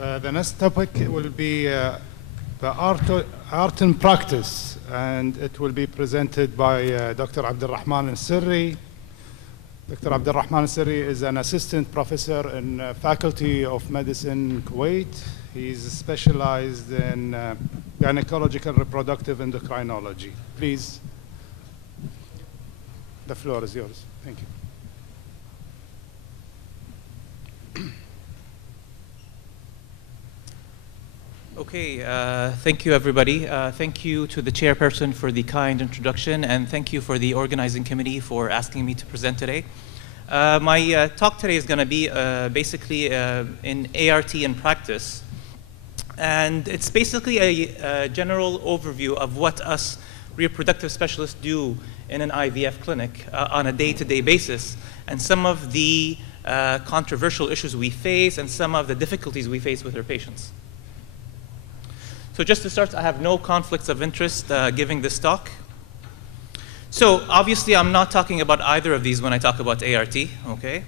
The next topic will be the art and practice, and it will be presented by Dr. Abdulrahman Alserri. Dr. Abdulrahman Alserri is an assistant professor in Faculty of Medicine, Kuwait. He's specialized in gynecological reproductive endocrinology. Please, the floor is yours. Thank you. Okay, thank you everybody. Thank you to the chairperson for the kind introduction, and thank you for the organizing committee for asking me to present today. My talk today is going to be basically in ART in practice, and it's basically a general overview of what us reproductive specialists do in an IVF clinic on a day-to-day basis, and some of the controversial issues we face and some of the difficulties we face with our patients. So just to start, I have no conflicts of interest giving this talk. So obviously, I'm not talking about either of these when I talk about ART, okay?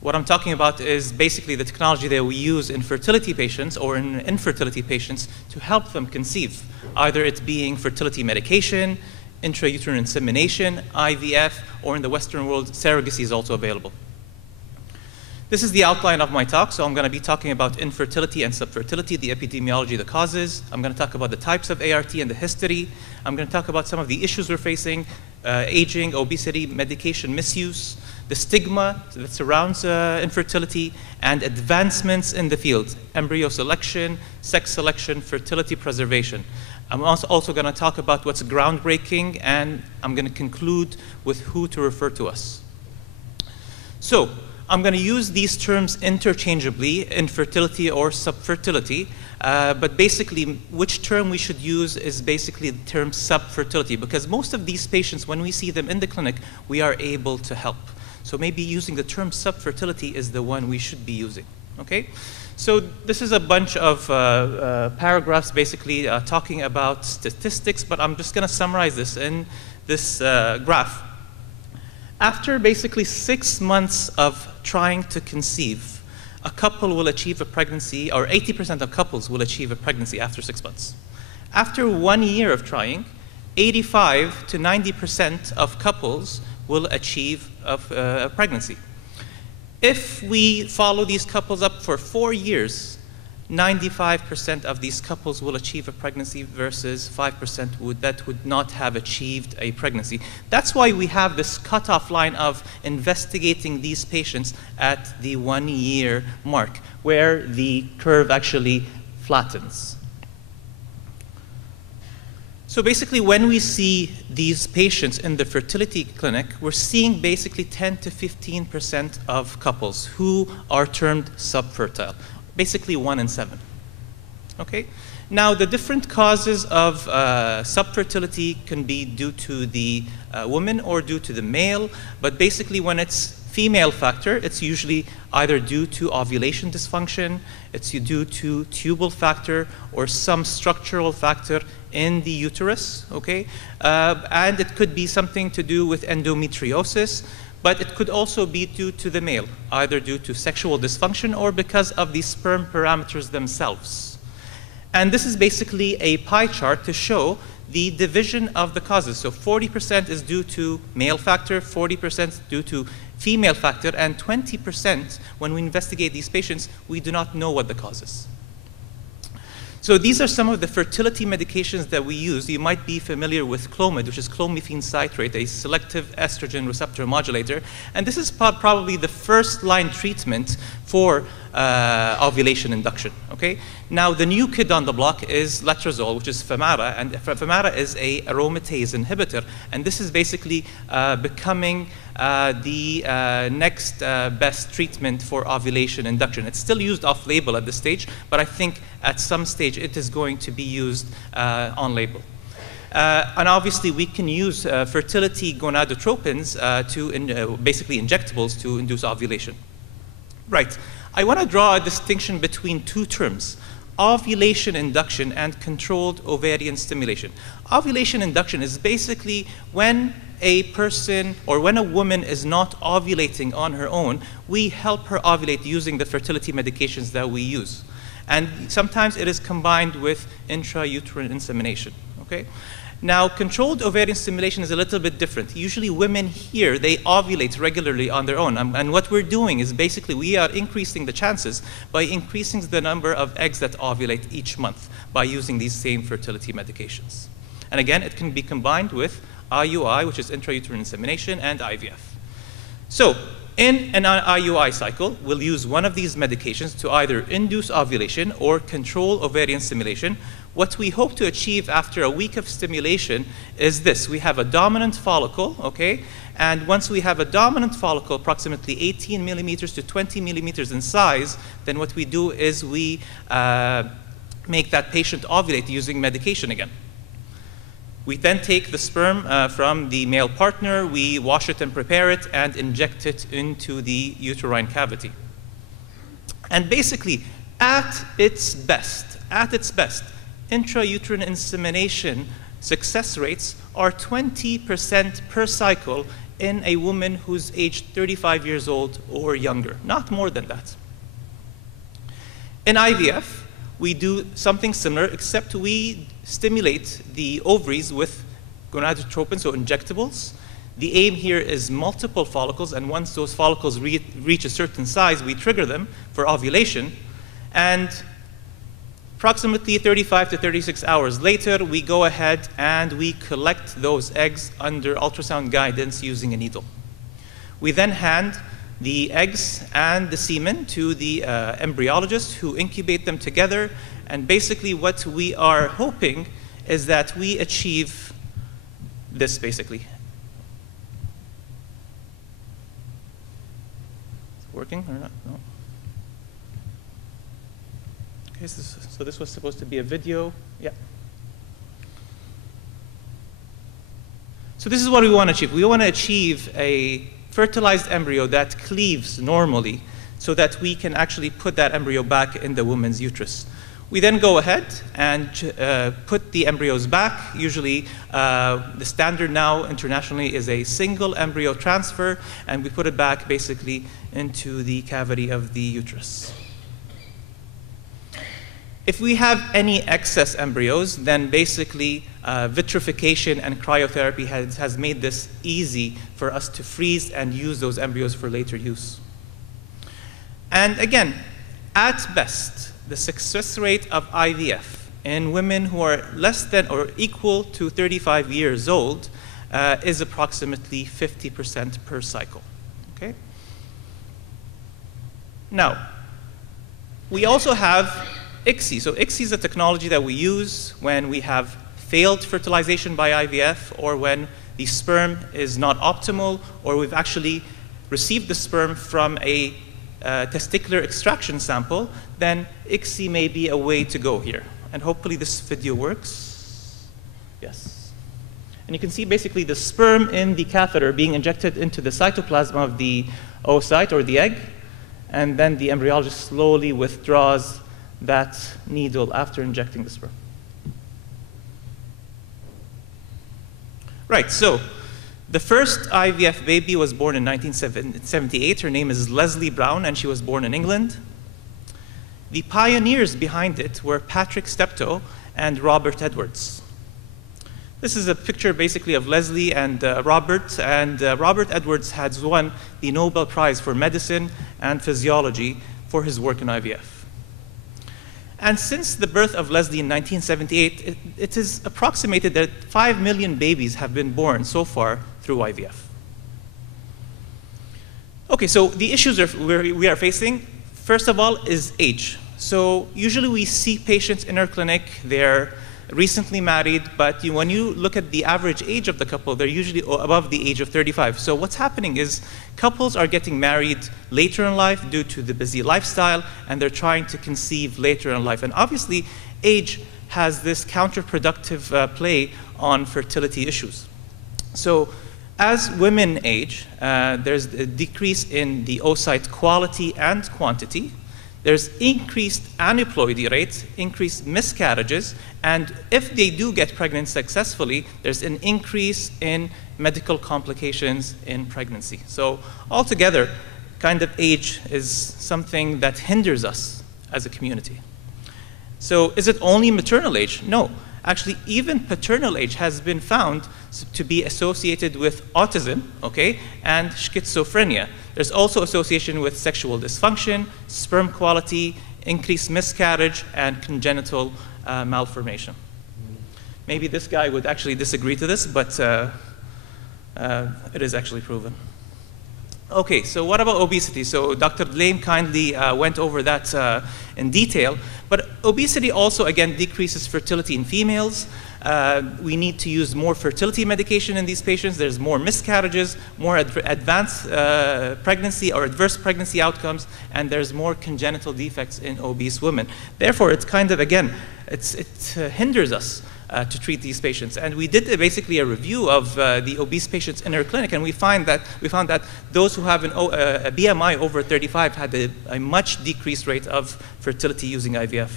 What I'm talking about is basically the technology that we use in fertility patients or in infertility patients to help them conceive, either it being fertility medication, intrauterine insemination, IVF, or in the Western world, surrogacy is also available. This is the outline of my talk, so I'm going to be talking about infertility and subfertility, the epidemiology, the causes. I'm going to talk about the types of ART and the history. I'm going to talk about some of the issues we're facing, aging, obesity, medication misuse, the stigma that surrounds infertility, and advancements in the field, embryo selection, sex selection, fertility preservation. I'm also going to talk about what's groundbreaking, and I'm going to conclude with who to refer to us. So, I'm going to use these terms interchangeably, infertility or subfertility, but basically which term we should use is basically the term subfertility, because most of these patients, when we see them in the clinic, we are able to help. So maybe using the term subfertility is the one we should be using, okay? So this is a bunch of paragraphs basically talking about statistics, but I'm just going to summarize this in this graph. After basically 6 months of trying to conceive, a couple will achieve a pregnancy, or 80% of couples will achieve a pregnancy after 6 months. After 1 year of trying, 85 to 90% of couples will achieve a pregnancy. If we follow these couples up for 4 years, 95% of these couples will achieve a pregnancy versus 5% that would not have achieved a pregnancy. That's why we have this cutoff line of investigating these patients at the 1 year mark, where the curve actually flattens. So basically, when we see these patients in the fertility clinic, we're seeing basically 10 to 15% of couples who are termed subfertile. Basically 1 in 7, okay? Now, the different causes of subfertility can be due to the woman or due to the male, but basically when it's female factor, it's usually either due to ovulation dysfunction, it's due to tubal factor, or some structural factor in the uterus, okay? And it could be something to do with endometriosis, but it could also be due to the male, either due to sexual dysfunction or because of the sperm parameters themselves. And this is basically a pie chart to show the division of the causes. So 40% is due to male factor, 40% due to female factor, and 20%, when we investigate these patients, we do not know what the cause is. So these are some of the fertility medications that we use. You might be familiar with Clomid, which is clomiphene citrate, a selective estrogen receptor modulator. And this is probably the first line treatment for ovulation induction, okay? Now, the new kid on the block is letrozole, which is Femara, and Femara is a aromatase inhibitor, and this is basically becoming the next best treatment for ovulation induction. It's still used off-label at this stage, but I think at some stage it is going to be used on-label. And obviously, we can use fertility gonadotropins basically injectables to induce ovulation. Right. I want to draw a distinction between two terms, ovulation induction and controlled ovarian stimulation. Ovulation induction is basically when a person or when a woman is not ovulating on her own, we help her ovulate using the fertility medications that we use. And sometimes it is combined with intrauterine insemination, okay? Now, controlled ovarian stimulation is a little bit different. Usually women here, they ovulate regularly on their own. And what we're doing is basically we are increasing the chances by increasing the number of eggs that ovulate each month by using these same fertility medications. And again, it can be combined with IUI, which is intrauterine insemination, and IVF. So, in an IUI cycle, we'll use one of these medications to either induce ovulation or control ovarian stimulation. What we hope to achieve after a week of stimulation is this. We have a dominant follicle, okay? And once we have a dominant follicle, approximately 18 millimeters to 20 millimeters in size, then what we do is we make that patient ovulate using medication again. We then take the sperm from the male partner, we wash it and prepare it, and inject it into the uterine cavity. And basically, at its best, intrauterine insemination success rates are 20% per cycle in a woman who's aged 35 years old or younger, not more than that. In IVF, we do something similar, except we stimulate the ovaries with gonadotropin, so injectables. The aim here is multiple follicles, and once those follicles reach a certain size, we trigger them for ovulation. And approximately 35 to 36 hours later, we go ahead and we collect those eggs under ultrasound guidance using a needle. We then hand the eggs and the semen to the embryologist who incubate them together. And basically what we are hoping is that we achieve this basically. Is it working or not? No. Okay, so this was supposed to be a video. Yeah. So this is what we want to achieve. We want to achieve a fertilized embryo that cleaves normally so that we can actually put that embryo back in the woman's uterus. We then go ahead and put the embryos back. Usually the standard now internationally is a single embryo transfer, and we put it back basically into the cavity of the uterus. If we have any excess embryos, then basically vitrification and cryotherapy has made this easy for us to freeze and use those embryos for later use. And again, at best, the success rate of IVF in women who are less than or equal to 35 years old is approximately 50% per cycle. Okay? Now, we also have ICSI. So ICSI is a technology that we use when we have failed fertilization by IVF, or when the sperm is not optimal, or we've actually received the sperm from a testicular extraction sample. Then ICSI may be a way to go here. And hopefully this video works. Yes. And you can see basically the sperm in the catheter being injected into the cytoplasm of the oocyte or the egg, and then the embryologist slowly withdraws that needle after injecting the sperm. Right, so the first IVF baby was born in 1978. Her name is Leslie Brown, and she was born in England. The pioneers behind it were Patrick Steptoe and Robert Edwards. This is a picture basically of Leslie and Robert, and Robert Edwards has won the Nobel Prize for Medicine and Physiology for his work in IVF. And since the birth of Leslie in 1978, it is approximated that 5 million babies have been born so far through IVF. Okay, so the issues we are facing, first of all, is age. So usually we see patients in our clinic, they're recently married, but when you look at the average age of the couple, they're usually above the age of 35. So what's happening is couples are getting married later in life due to the busy lifestyle, and they're trying to conceive later in life. And obviously, age has this counterproductive play on fertility issues. So as women age, there's a decrease in the oocyte quality and quantity. There's increased aneuploidy rates, increased miscarriages, and if they do get pregnant successfully, there's an increase in medical complications in pregnancy. So altogether, kind of age is something that hinders us as a community. So is it only maternal age? No. Actually, even paternal age has been found to be associated with autism, okay, and schizophrenia. There's also association with sexual dysfunction, sperm quality, increased miscarriage, and congenital malformation. Maybe this guy would actually disagree to this, but it is actually proven. Okay, so what about obesity? So Dr. Lame kindly went over that in detail, but obesity also, again, decreases fertility in females. We need to use more fertility medication in these patients. There's more miscarriages, more advanced pregnancy or adverse pregnancy outcomes, and there's more congenital defects in obese women. Therefore, it's kind of, again, it hinders us to treat these patients. And we did basically a review of the obese patients in our clinic, and we found that those who have a BMI over 35 had a much decreased rate of fertility using IVF.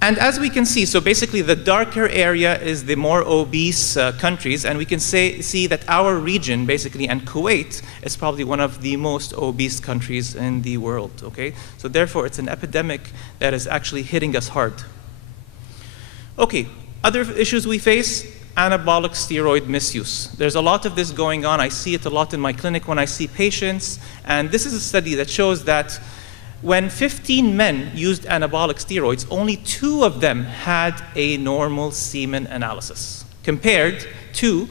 And as we can see, so basically the darker area is the more obese countries, and we can see that our region, basically, and Kuwait, is probably one of the most obese countries in the world, okay? So therefore, it's an epidemic that is actually hitting us hard. Okay, other issues we face, anabolic steroid misuse. There's a lot of this going on. I see it a lot in my clinic when I see patients, and this is a study that shows that when 15 men used anabolic steroids, only 2 of them had a normal semen analysis, compared to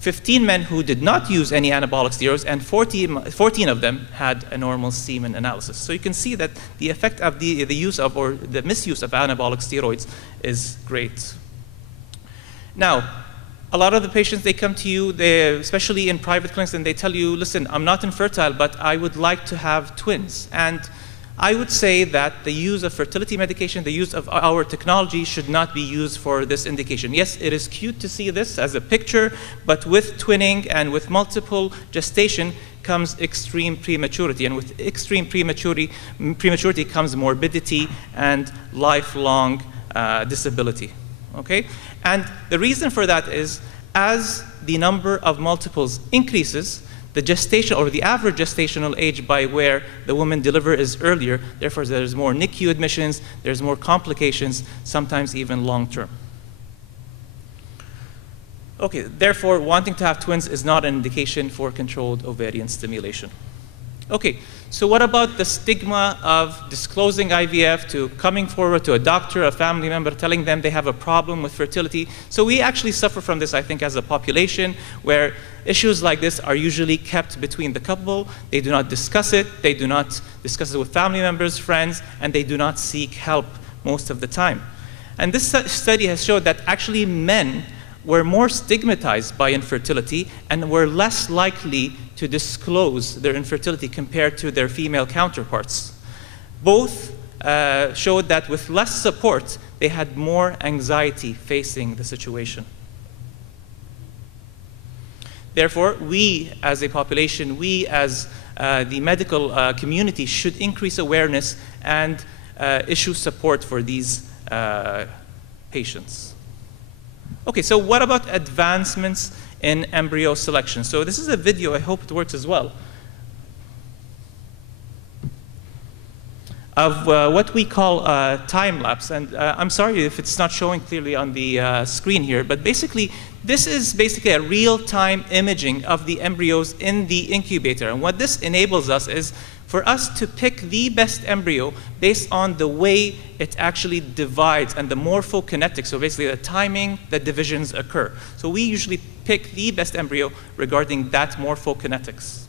15 men who did not use any anabolic steroids, and 14 of them had a normal semen analysis. So you can see that the effect of the use of, or the misuse of anabolic steroids is great. Now, a lot of the patients, they come to you, especially in private clinics, and they tell you, listen, I'm not infertile, but I would like to have twins. And I would say that the use of fertility medication, the use of our technology should not be used for this indication. Yes, it is cute to see this as a picture, but with twinning and with multiple gestation comes extreme prematurity. And with extreme prematurity comes morbidity and lifelong disability. Okay? And the reason for that is, as the number of multiples increases, the gestation, or the average gestational age by where the woman delivers is earlier. Therefore, there's more NICU admissions, there's more complications, sometimes even long-term. Okay, therefore, wanting to have twins is not an indication for controlled ovarian stimulation. Okay, so what about the stigma of disclosing IVF, to coming forward to a doctor, a family member, telling them they have a problem with fertility? So we actually suffer from this, I think, as a population, where issues like this are usually kept between the couple. They do not discuss it. They do not discuss it with family members, friends, and they do not seek help most of the time. And this study has showed that actually men were more stigmatized by infertility and were less likely to disclose their infertility compared to their female counterparts. Both showed that with less support, they had more anxiety facing the situation. Therefore, we as a population, we as the medical community should increase awareness and issue support for these patients. Okay, so what about advancements in embryo selection? So this is a video, I hope it works as well, of what we call time lapse. And I'm sorry if it's not showing clearly on the screen here, but basically, this is basically a real-time imaging of the embryos in the incubator. And what this enables us is for us to pick the best embryo based on the way it actually divides and the morphokinetics, so basically the timing that divisions occur. So we usually pick the best embryo regarding that morphokinetics.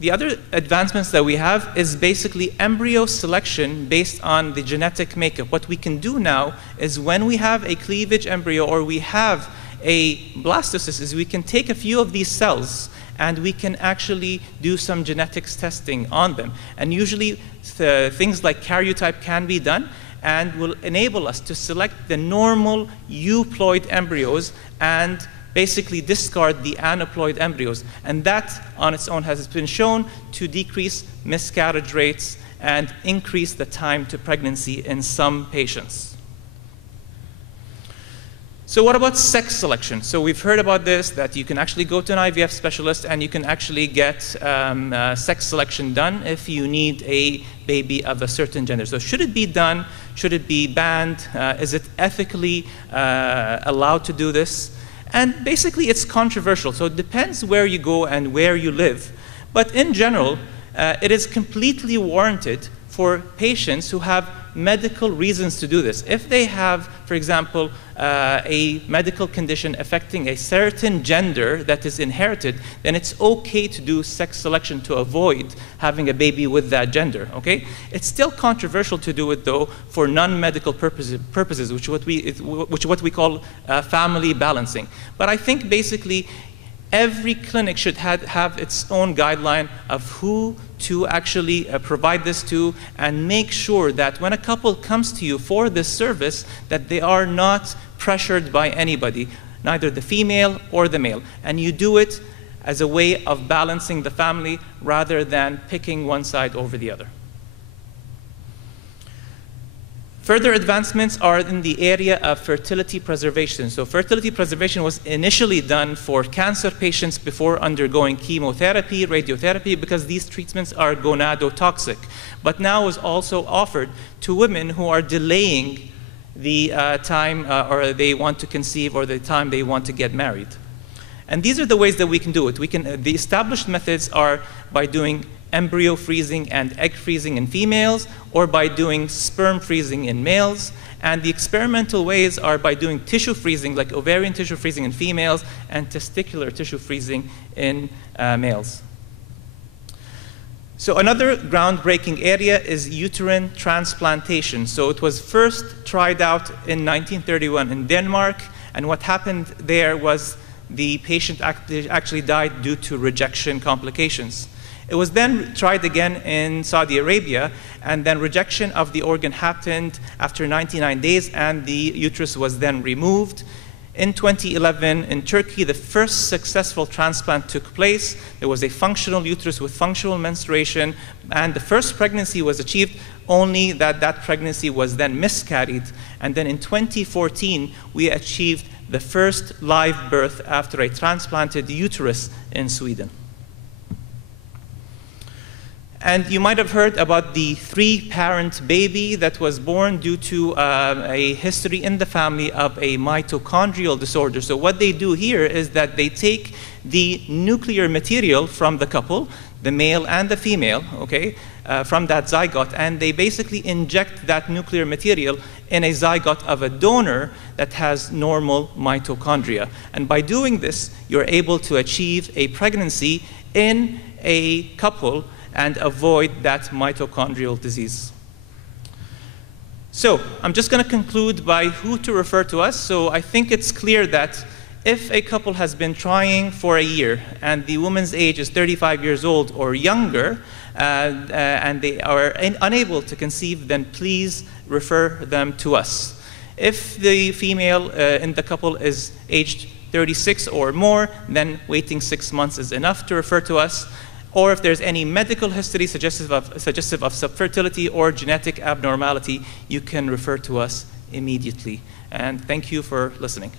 The other advancements that we have is basically embryo selection based on the genetic makeup. What we can do now is when we have a cleavage embryo or we have a blastocyst, is we can take a few of these cells and we can actually do some genetics testing on them. And usually things like karyotype can be done and will enable us to select the normal euploid embryos and basically discard the aneuploid embryos. And that on its own has been shown to decrease miscarriage rates and increase the time to pregnancy in some patients. So what about sex selection? So we've heard about this, that you can actually go to an IVF specialist and you can actually get sex selection done if you need a baby of a certain gender. So should it be done? Should it be banned? Is it ethically allowed to do this? And basically it's controversial. So it depends where you go and where you live. But in general, it is completely warranted for patients who have medical reasons to do this. If they have, for example, a medical condition affecting a certain gender that is inherited, then it's okay to do sex selection to avoid having a baby with that gender, okay? It's still controversial to do it, though, for non-medical purposes, which is what we call family balancing. But I think basically every clinic should have its own guideline of who to actually provide this to, and make sure that when a couple comes to you for this service, that they are not pressured by anybody, neither the female or the male. And you do it as a way of balancing the family rather than picking one side over the other. Further advancements are in the area of fertility preservation. So fertility preservation was initially done for cancer patients before undergoing chemotherapy, radiotherapy, because these treatments are gonadotoxic. But now is also offered to women who are delaying the time or they want to conceive or the time they want to get married. And these are the ways that we can do it. The established methods are by doing embryo freezing and egg freezing in females, or by doing sperm freezing in males. And the experimental ways are by doing tissue freezing, like ovarian tissue freezing in females, and testicular tissue freezing in males. So another groundbreaking area is uterine transplantation. So it was first tried out in 1931 in Denmark, and what happened there was the patient actually died due to rejection complications. It was then tried again in Saudi Arabia, and then rejection of the organ happened after 99 days, and the uterus was then removed. In 2011, in Turkey, the first successful transplant took place. There was a functional uterus with functional menstruation, and the first pregnancy was achieved, only that that pregnancy was then miscarried. And then in 2014, we achieved the first live birth after a transplanted uterus in Sweden. And you might have heard about the 3-parent baby that was born due to a history in the family of a mitochondrial disorder. So what they do here is that they take the nuclear material from the couple, the male and the female, okay, from that zygote, and they basically inject that nuclear material in a zygote of a donor that has normal mitochondria. And by doing this, you're able to achieve a pregnancy in a couple and avoid that mitochondrial disease. So I'm just going to conclude by who to refer to us. So I think it's clear that if a couple has been trying for a year and the woman's age is 35 years old or younger, and they are unable to conceive, then please refer them to us. If the female in the couple is aged 36 or more, then waiting 6 months is enough to refer to us. Or if there's any medical history suggestive of subfertility or genetic abnormality, you can refer to us immediately. And thank you for listening.